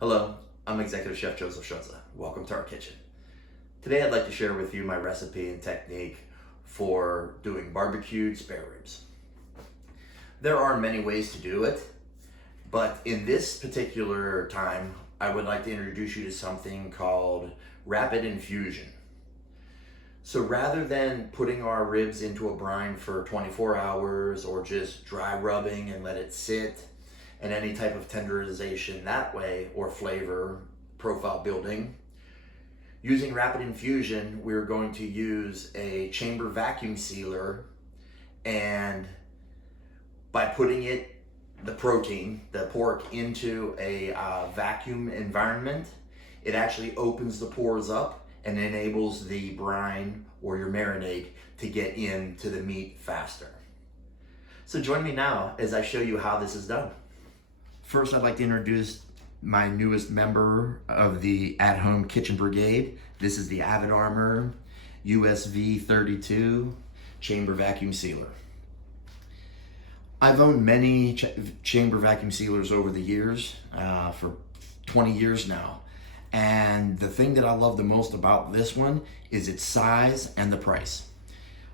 Hello, I'm Executive Chef Joseph Schutze. Welcome to our kitchen. Today I'd like to share with you my recipe and technique for doing barbecued spare ribs. There are many ways to do it, but in this particular time, I would like to introduce you to something called rapid infusion. So rather than putting our ribs into a brine for 24 hours or just dry rubbing and let it sit, and any type of tenderization that way or flavor profile building, using rapid infusion, we're going to use a chamber vacuum sealer, and by putting the protein, the pork, into a vacuum environment, it actually opens the pores up and enables the brine or your marinade to get into the meat faster. So join me now as I show you how this is done. First, I'd like to introduce my newest member of the at-home kitchen brigade. This is the Avid Armor USV32 chamber vacuum sealer. I've owned many chamber vacuum sealers over the years, for 20 years now. And the thing that I love the most about this one is its size and the price.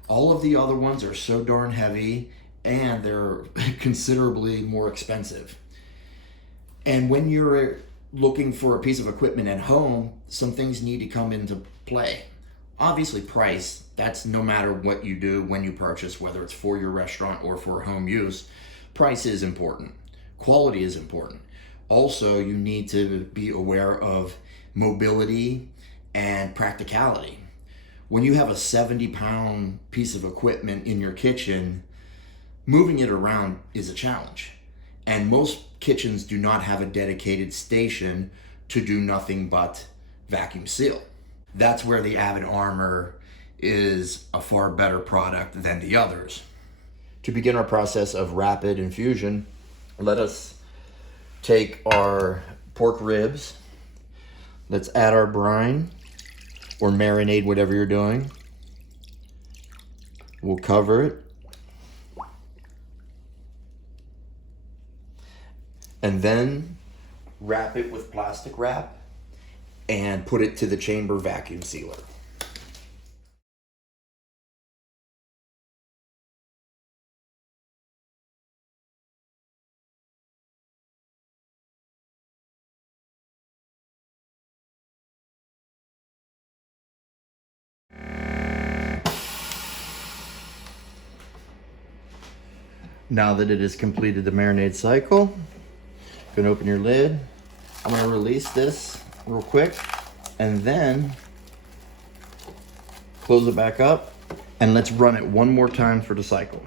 All of the other ones are so darn heavy and they're considerably more expensive. And when you're looking for a piece of equipment at home, some things need to come into play. Obviously price, that's no matter what you do when you purchase, whether it's for your restaurant or for home use, price is important. Quality is important. Also, you need to be aware of mobility and practicality. When you have a 70-pound piece of equipment in your kitchen, moving it around is a challenge. And most kitchens do not have a dedicated station to do nothing but vacuum seal. That's where the Avid Armor is a far better product than the others. To begin our process of rapid infusion, let us take our pork ribs. Let's add our brine or marinade, whatever you're doing. We'll cover it. And then wrap it with plastic wrap and put it to the chamber vacuum sealer. Now that it has completed the marinade cycle, you can open your lid. I'm gonna release this real quick and then close it back up, and let's run it one more time for the cycle.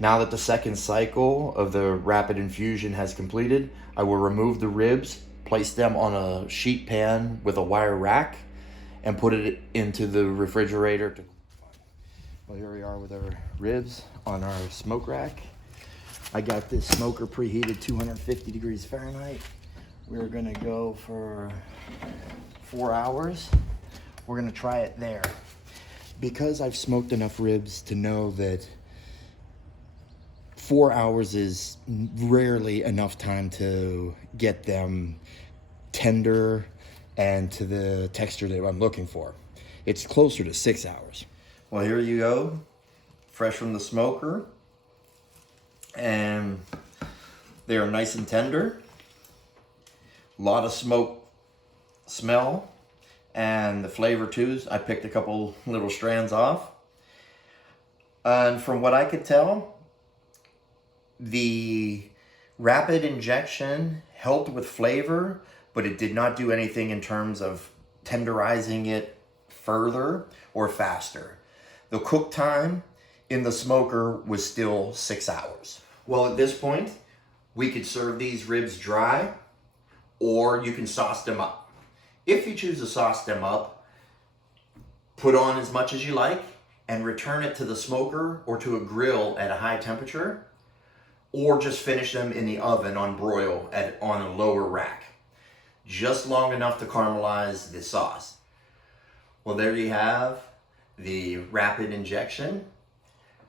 Now that the second cycle of the rapid infusion has completed, I will remove the ribs, place them on a sheet pan with a wire rack, and put it into the refrigerator. Well, here we are with our ribs on our smoke rack. I got this smoker preheated 250 degrees Fahrenheit. We're gonna go for 4 hours. We're gonna try it there. Because I've smoked enough ribs to know that 4 hours is rarely enough time to get them tender and to the texture that I'm looking for. It's closer to 6 hours. Well, here you go, fresh from the smoker. And they are nice and tender. A lot of smoke smell, and the flavor too. I picked a couple little strands off. And from what I could tell, the rapid injection helped with flavor, but it did not do anything in terms of tenderizing it further or faster. The cook time in the smoker was still 6 hours. Well, at this point, we could serve these ribs dry, or you can sauce them up. If you choose to sauce them up, put on as much as you like and return it to the smoker or to a grill at a high temperature, or just finish them in the oven on broil on a lower rack. Just long enough to caramelize the sauce. Well, there you have the rapid injection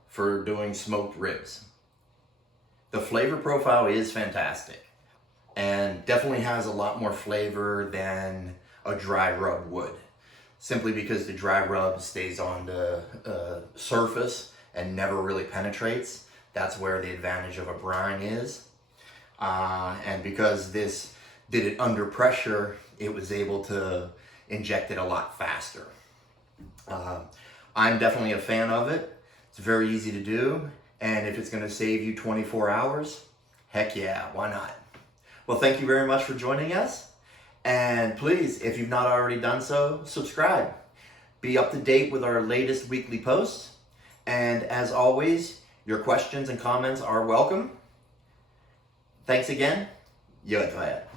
for doing smoked ribs. The flavor profile is fantastic. and definitely has a lot more flavor than a dry rub would. Simply because the dry rub stays on the surface and never really penetrates. That's where the advantage of a brine is. And because this did it under pressure, it was able to inject it a lot faster. I'm definitely a fan of it. It's very easy to do. And if it's gonna save you 24 hours, heck yeah, why not? Well, thank you very much for joining us. And please, if you've not already done so, subscribe. Be up to date with our latest weekly posts. And as always, your questions and comments are welcome. Thanks again. Jöhet vajet.